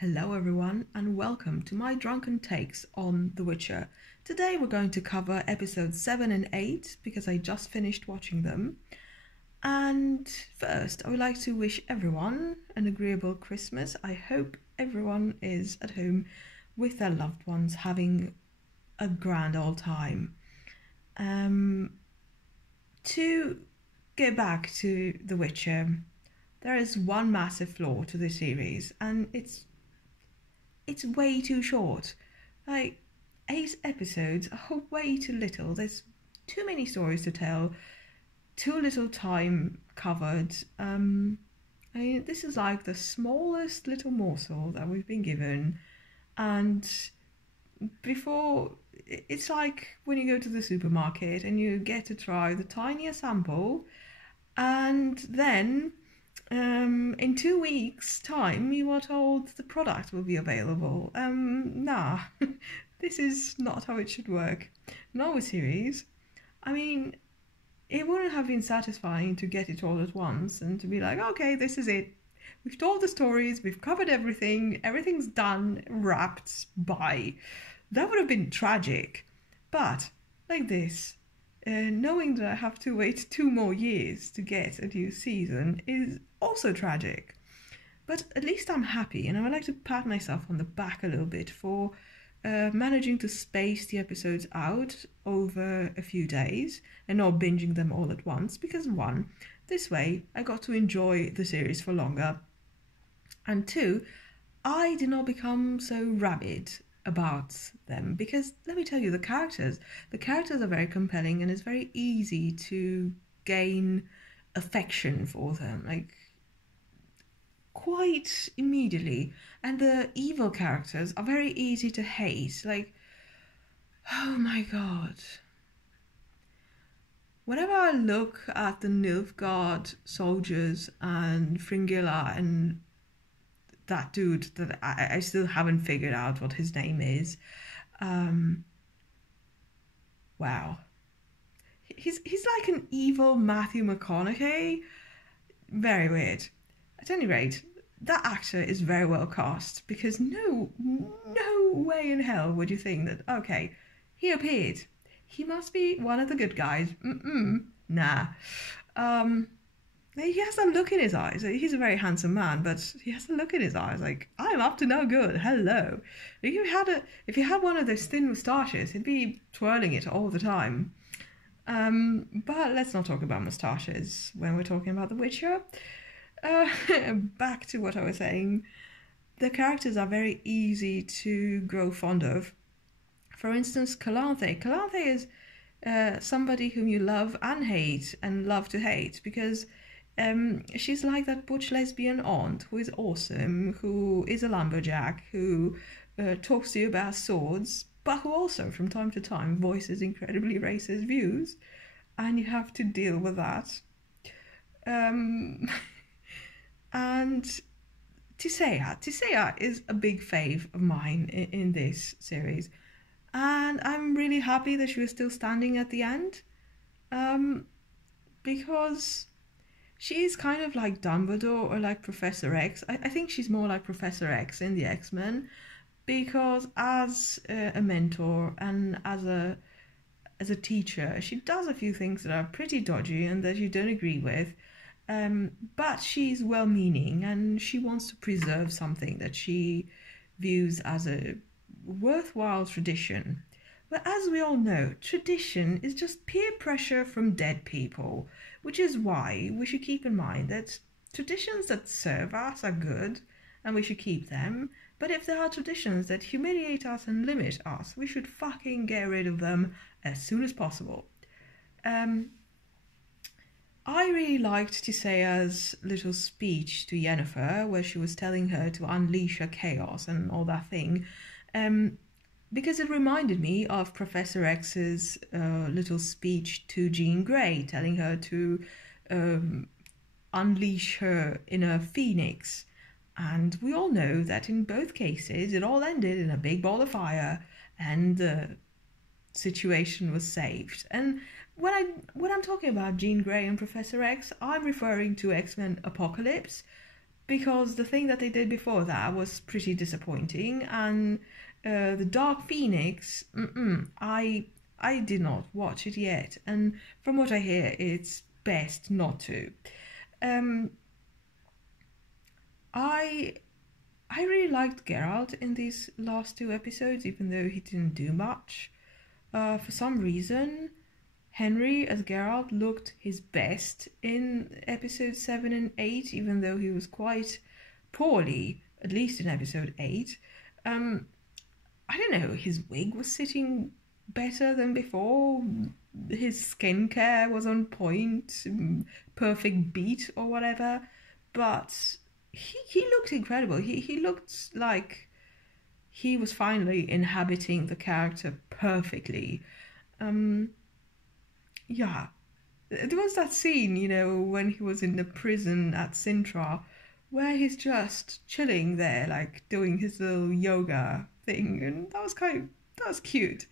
Hello everyone and welcome to my drunken takes on The Witcher. Today we're going to cover episodes 7 and 8 because I just finished watching them. And first I would like to wish everyone an agreeable Christmas. I hope everyone is at home with their loved ones having a grand old time. To get back to The Witcher, there is one massive flaw to the series and it's way too short. Like, 8 episodes are way too little. There's too many stories to tell, too little time covered. I mean, this is like the smallest little morsel that we've been given. And before, it's like when you go to the supermarket and you get to try the tiniest sample, and then in 2 weeks' time, you are told the product will be available. Nah, this is not how it should work. Not with series. I mean, it wouldn't have been satisfying to get it all at once and to be like, okay, this is it. We've told the stories, we've covered everything, everything's done, wrapped, bye. That would have been tragic. But, like this, knowing that I have to wait 2 more years to get a new season is also tragic. But at least I'm happy, and I would like to pat myself on the back a little bit for managing to space the episodes out over a few days and not binging them all at once, because 1, this way I got to enjoy the series for longer, and 2, I did not become so rabid about them, because let me tell you, the characters are very compelling, and it's very easy to gain affection for them, like, quite immediately. And the evil characters are very easy to hate. Like, oh my god, whenever I look at the Nilfgaard soldiers and Fringilla and that dude that I still haven't figured out what his name is. Wow. He's like an evil Matthew McConaughey. Very weird. At any rate, that actor is very well cast, because no way in hell would you think that, okay, he appeared, he must be one of the good guys. Nah. He has a look in his eyes. He's a very handsome man, but he has a look in his eyes like, I'm up to no good. Hello. If you had one of those thin moustaches, he'd be twirling it all the time. But let's not talk about moustaches when we're talking about The Witcher. Back to what I was saying. The characters are very easy to grow fond of. For instance, Calanthe. Calanthe is somebody whom you love and hate and love to hate, because she's like that butch lesbian aunt who is awesome, who is a lumberjack, who talks to you about swords, but who also from time to time voices incredibly racist views, and you have to deal with that. And Tisea is a big fave of mine in this series, and I'm really happy that she was still standing at the end, because she's kind of like Dumbledore or like Professor X. I think she's more like Professor X in the X-Men, because as a mentor and as a teacher, she does a few things that are pretty dodgy and that you don't agree with, but she's well-meaning and she wants to preserve something that she views as a worthwhile tradition. But as we all know, tradition is just peer pressure from dead people, which is why we should keep in mind that traditions that serve us are good and we should keep them, but if there are traditions that humiliate us and limit us, we should fucking get rid of them as soon as possible. I really liked Tisea's little speech to Yennefer, where she was telling her to unleash her chaos and all that thing, because it reminded me of Professor X's little speech to Jean Grey, telling her to unleash her inner phoenix. And we all know that in both cases it all ended in a big ball of fire and the situation was saved. And when I'm talking about Jean Grey and Professor X, I'm referring to X-Men Apocalypse, because the thing that they did before that was pretty disappointing, and the Dark Phoenix, I did not watch it yet, and from what I hear, it's best not to. Um, I I really liked Geralt in these last two episodes, even though he didn't do much. For some reason, Henry as Geralt looked his best in episodes 7 and 8, even though he was quite poorly, at least in episode 8. I don't know, his wig was sitting better than before, his skincare was on point, perfect beat or whatever, but he looked incredible. He looked like he was finally inhabiting the character perfectly. Um, yeah, there was that scene, when he was in the prison at Sintra, where he's just chilling there, like doing his little yoga thing, and that was cute.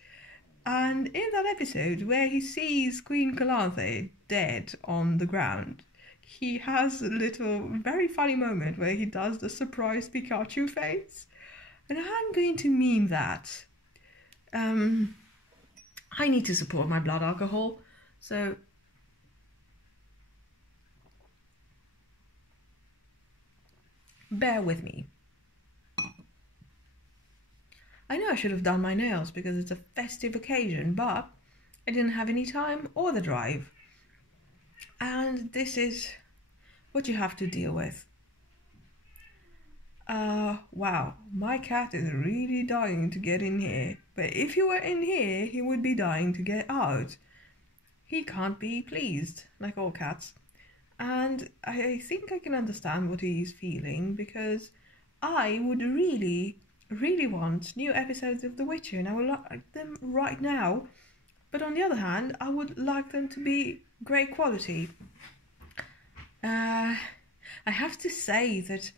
And in that episode where he sees Queen Calanthe dead on the ground, he has a little very funny moment where he does the surprised Pikachu face. And I'm going to meme that. I need to support my blood alcohol, so bear with me. I know I should have done my nails because it's a festive occasion, but I didn't have any time or the drive. And this is what you have to deal with. Wow, my cat is really dying to get in here. But if he were in here, he would be dying to get out. He can't be pleased, like all cats. And I think I can understand what he's feeling, because I would really, really want new episodes of The Witcher, and I would like them right now. But on the other hand, I would like them to be great quality. I have to say that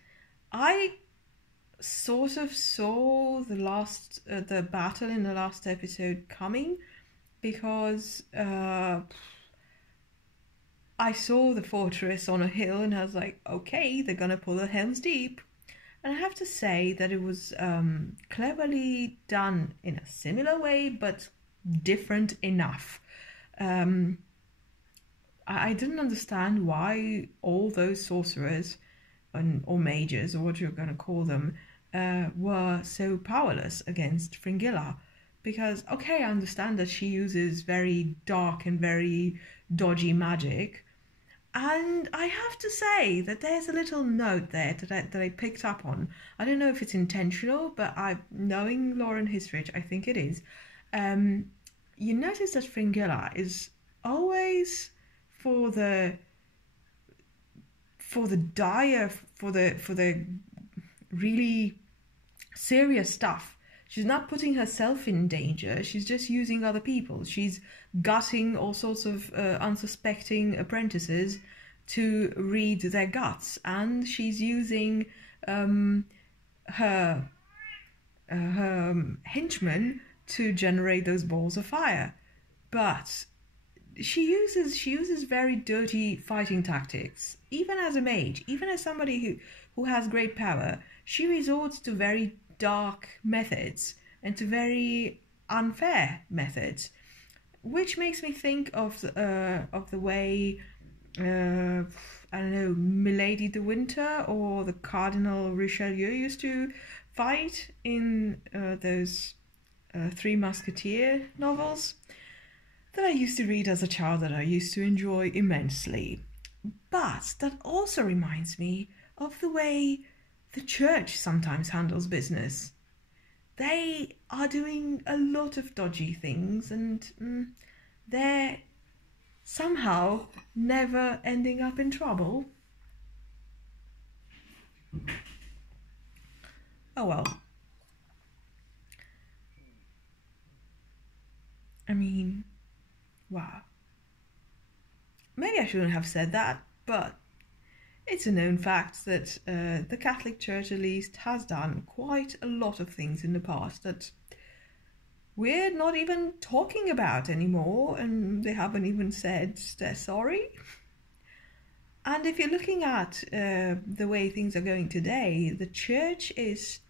I sort of saw the battle in the last episode coming, because I saw the fortress on a hill and I was like, okay, they're gonna pull a Helm's Deep. And I have to say that it was cleverly done in a similar way, but different enough. I didn't understand why all those sorcerers or mages, or what you're going to call them, were so powerless against Fringilla. Because, okay, I understand that she uses very dark and very dodgy magic. And I have to say that there's a little note there that I picked up on. I don't know if it's intentional, but knowing lore and history, I think it is. You notice that Fringilla is always for the really serious stuff. She's not putting herself in danger. She's just using other people. She's gutting all sorts of unsuspecting apprentices to read their guts, and she's using her henchmen to generate those balls of fire. But she uses very dirty fighting tactics. Even as a mage, even as somebody who has great power, she resorts to very dark methods and to very unfair methods, which makes me think of the way I don't know, Milady de Winter or the Cardinal Richelieu used to fight in those Three Musketeer novels that I used to read as a child, that I used to enjoy immensely. But that also reminds me of the way the church sometimes handles business. They are doing a lot of dodgy things, and they're somehow never ending up in trouble. Oh well. I mean, wow. Maybe I shouldn't have said that, but it's a known fact that the Catholic Church, at least, has done quite a lot of things in the past that we're not even talking about anymore, and they haven't even said they're sorry. And if you're looking at the way things are going today, the church is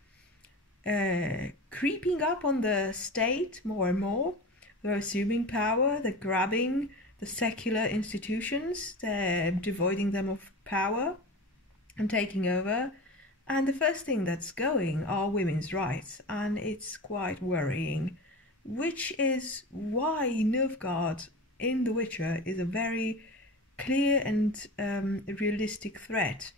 creeping up on the state more and more. They're assuming power, they're grabbing the secular institutions, they're devoiding them of power and taking over. And the first thing that's going are women's rights, and it's quite worrying, which is why Nilfgaard in The Witcher is a very clear and realistic threat.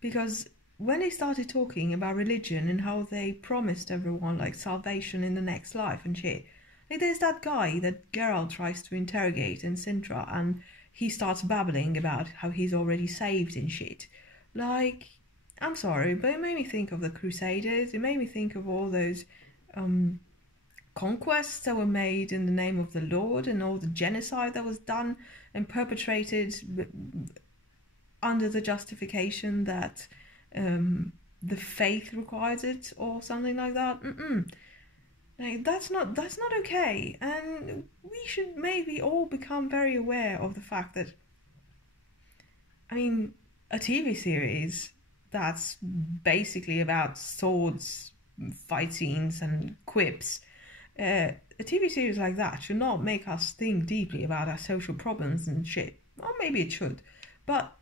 Because when they started talking about religion and how they promised everyone like salvation in the next life and shit, like there's that guy that Geralt tries to interrogate in Sintra, and he starts babbling about how he's already saved and shit. Like, I'm sorry, but it made me think of the Crusaders. It made me think of all those conquests that were made in the name of the Lord, and all the genocide that was done and perpetrated under the justification that the faith requires it or something like that. Like, that's not okay, and we should maybe all become very aware of the fact that, I mean, a TV series that's basically about swords, fight scenes and quips, a TV series like that should not make us think deeply about our social problems and shit. Or maybe it should, but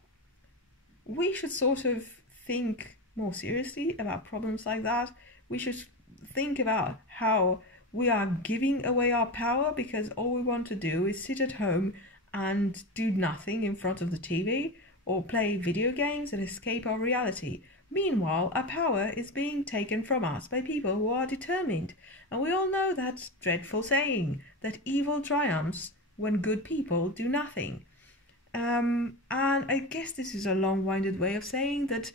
we should sort of think more seriously about problems like that. We should think about how we are giving away our power because all we want to do is sit at home and do nothing in front of the TV or play video games and escape our reality. Meanwhile, our power is being taken from us by people who are determined. And we all know that dreadful saying that evil triumphs when good people do nothing. And I guess this is a long-winded way of saying that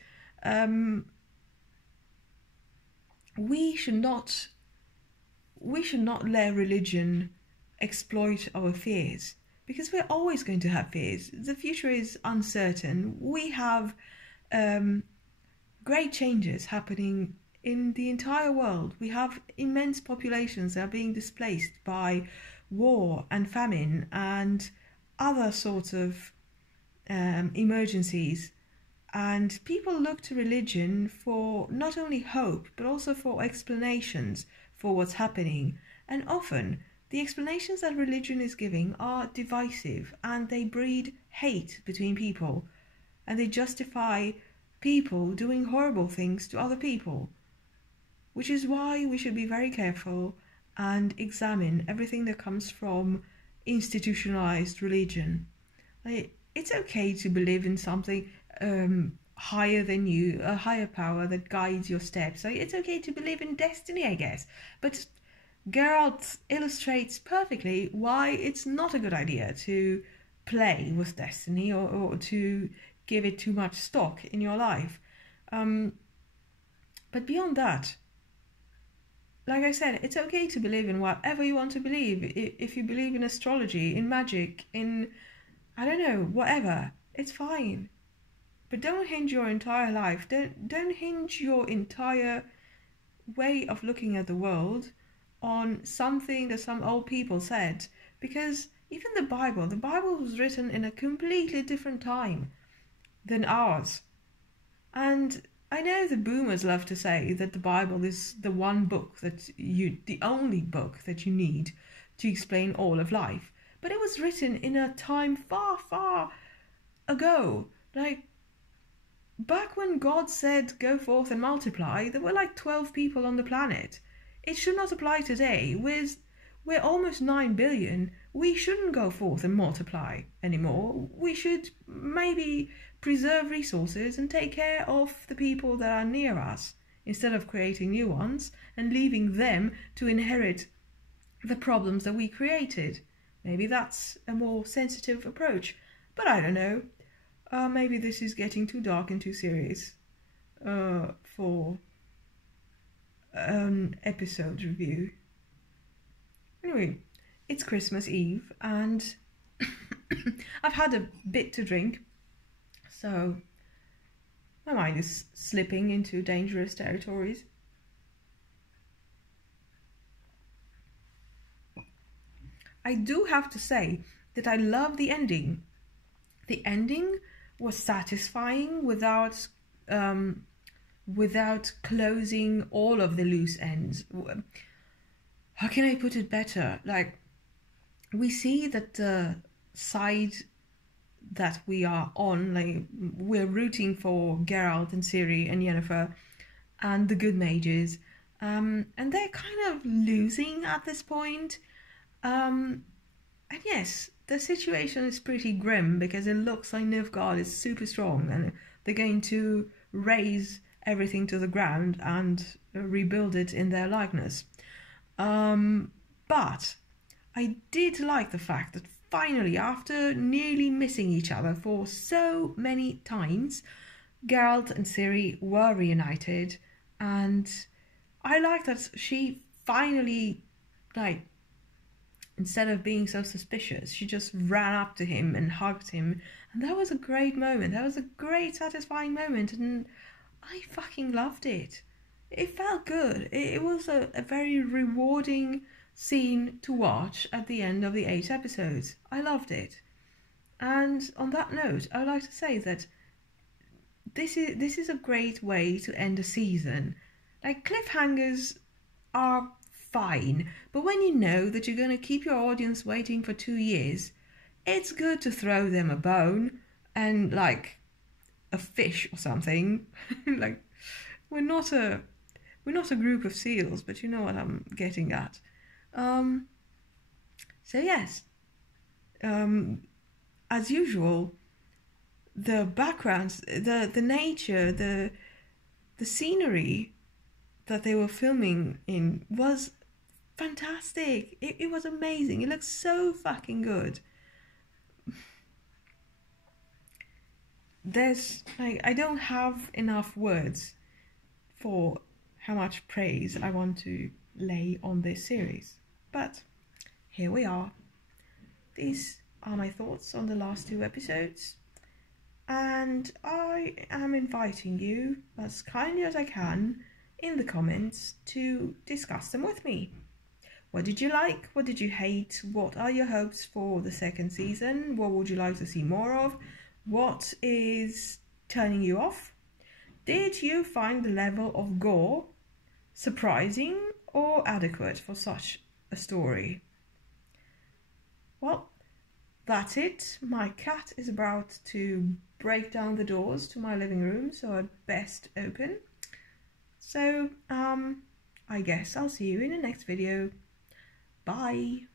we should not let religion exploit our fears, because we're always going to have fears. The future is uncertain. We have great changes happening in the entire world. We have immense populations that are being displaced by war and famine and other sorts of emergencies. And people look to religion for not only hope, but also for explanations for what's happening. And often, the explanations that religion is giving are divisive, and they breed hate between people, and they justify people doing horrible things to other people. Which is why we should be very careful and examine everything that comes from institutionalized religion. Like, it's okay to believe in something higher than you, a higher power that guides your steps. So it's okay to believe in destiny, I guess. But Geralt illustrates perfectly why it's not a good idea to play with destiny or to give it too much stock in your life. But beyond that, like I said, it's okay to believe in whatever you want to believe. If you believe in astrology, in magic, in, I don't know, whatever, it's fine. But don't hinge your entire life, don't hinge your entire way of looking at the world on something that some old people said. Because even the Bible was written in a completely different time than ours. And I know the boomers love to say that the Bible is the only book that you need to explain all of life. But it was written in a time far, far ago. Like, back when God said, go forth and multiply, there were like 12 people on the planet. It should not apply today. We're almost 9 billion. We shouldn't go forth and multiply anymore. We should maybe preserve resources and take care of the people that are near us, instead of creating new ones and leaving them to inherit the problems that we created. Maybe that's a more sensitive approach, but I don't know. Maybe this is getting too dark and too serious for an episode review. Anyway, it's Christmas Eve and I've had a bit to drink, so my mind is slipping into dangerous territories. I do have to say that I love the ending. The ending was satisfying without closing all of the loose ends. How can I put it better? Like, we see that the side that we are on, like, we're rooting for Geralt and Ciri and Yennefer and the good mages, and they're kind of losing at this point. And yes, the situation is pretty grim because it looks like Nilfgaard is super strong and they're going to raze everything to the ground and rebuild it in their likeness. But I did like the fact that finally, after nearly missing each other for so many times, Geralt and Ciri were reunited, and I like that she finally, like, instead of being so suspicious, she just ran up to him and hugged him, and that was a great moment. That was a great, satisfying moment, and I fucking loved it. It felt good. It was a very rewarding scene to watch at the end of the 8 episodes. I loved it. And on that note, I'd like to say that this is a great way to end a season. Like, cliffhangers are fine, but when you know that you're going to keep your audience waiting for 2 years, it's good to throw them a bone and, like, a fish or something. Like, we're not a group of seals, but you know what I'm getting at. So yes, as usual, the backgrounds, the nature, the scenery that they were filming in was fantastic. It was amazing. It looked so fucking good. There's, like, I don't have enough words for how much praise I want to lay on this series. But here we are. These are my thoughts on the last 2 episodes. And I am inviting you, as kindly as I can, in the comments to discuss them with me. What did you like? What did you hate? What are your hopes for the 2nd season? What would you like to see more of? What is turning you off? Did you find the level of gore surprising or adequate for such a story? Well, that's it. My cat is about to break down the doors to my living room, so I'd best open. So, I guess I'll see you in the next video. Bye!